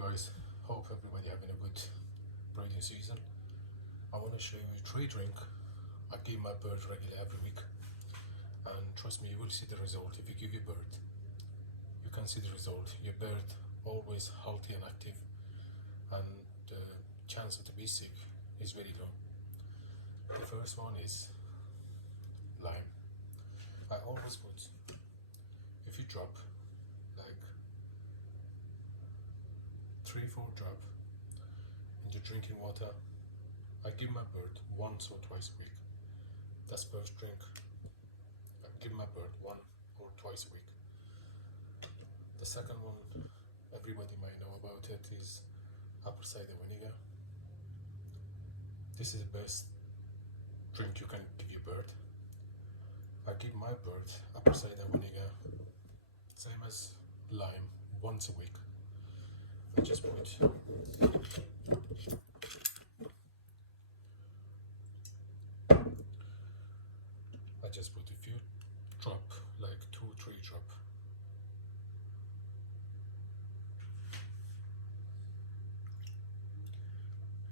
guys, hope everybody having a good breeding season. I want to show you a tree drink I give my bird regularly every week, and trust me, you will see the result. If you give your bird, you can see the result. Your bird always healthy and active, and the chance to be sick is very low. The first one is lime. I always put, if you drop like 3-4 drop into drinking water, I give my bird once or twice a week. That's first drink. I give my bird 1 or twice a week. The second one, everybody might know about it, is apple cider vinegar. This is the best drink you can give your bird. I give my bird apple cider vinegar, same as lime, once a week. I just put a few drop, like 2-3 drop.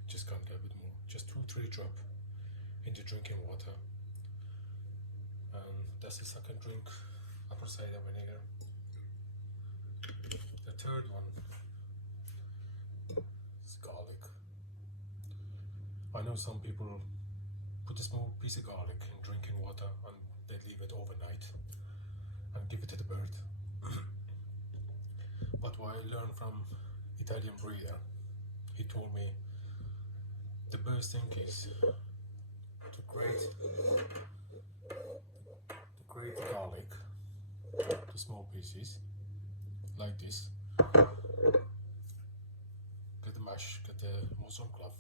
Just can't get a bit more. Just 2-3 drop into drinking water. And that's the second drink, apple cider vinegar. The third one is garlic. I know some people put a small piece of garlic in drinking water and they leave it overnight and give it to the bird. But what I learned from Italian breeder, he told me the best thing is to grate garlic to small pieces like this. Get the mash, get the muslin cloth,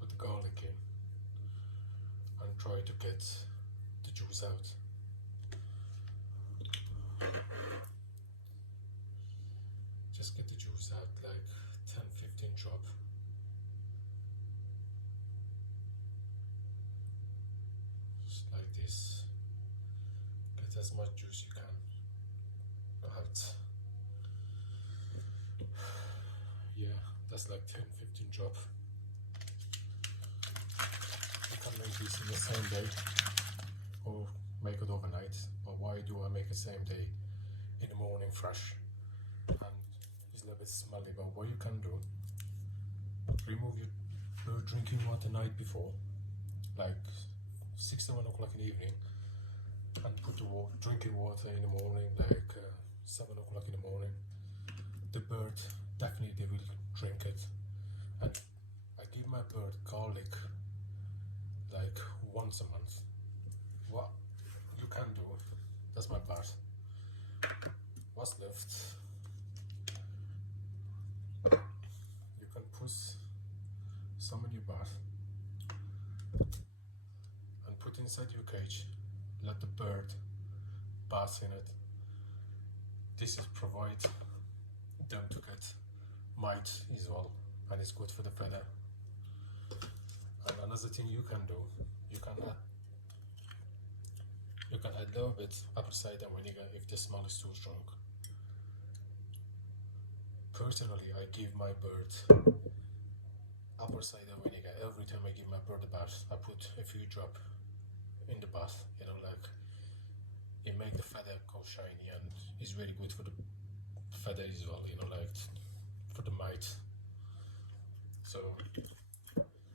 put the garlic in and try to get the juice out. Just get the juice out, like 10-15 drop. Just like this. Get as much juice you can out. Yeah, that's like 10-15 drop. You can make this in the same day or make it overnight. But why do I make it same day? In the morning fresh. And it's a little bit smelly, but what you can do, remove your bird drinking water night before, like 6-7 o'clock in the evening, and put the drinking water in the morning, like 7 o'clock in the morning. The bird definitely they will drink it. And I give my bird garlic like once a month. What you can do, that's my part. What's left, you can put some in your bath and put inside your cage. Let the bird bath in it. This is provide them to get mite as well, and it's good for the feather. And another thing you can do, you can add a little bit apple cider vinegar if the smell is too strong. Personally, I give my bird apple cider vinegar every time I give my bird a bath. I put a few drop in the bath, you know, like it make the feather go shiny, and it's very good for the feather as well, you know, like for the mite. So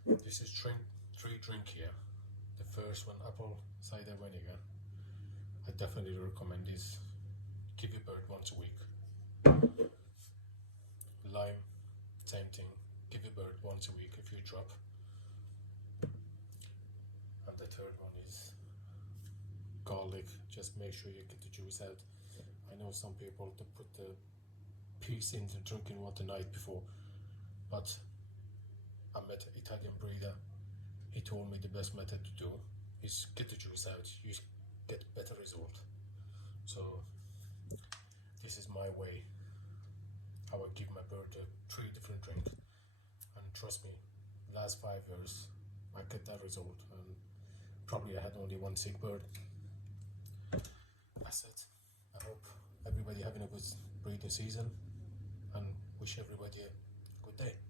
this is three drink here. The first one, apple cider vinegar. I definitely recommend this. Give your bird once a week. Lime, same thing. Give your bird once a week if you drop. And the third one is garlic. Just make sure you get the juice out. I know some people to put the piece in the drinking water night before, but I met an Italian breeder. He told me the best method to do is get the juice out. You get better result. So this is my way how I give my bird 3 different drinks, and trust me, last 5 years I get that result, and probably I had only one sick bird. That's it. I hope everybody having a good breeding season, and wish everybody a good day.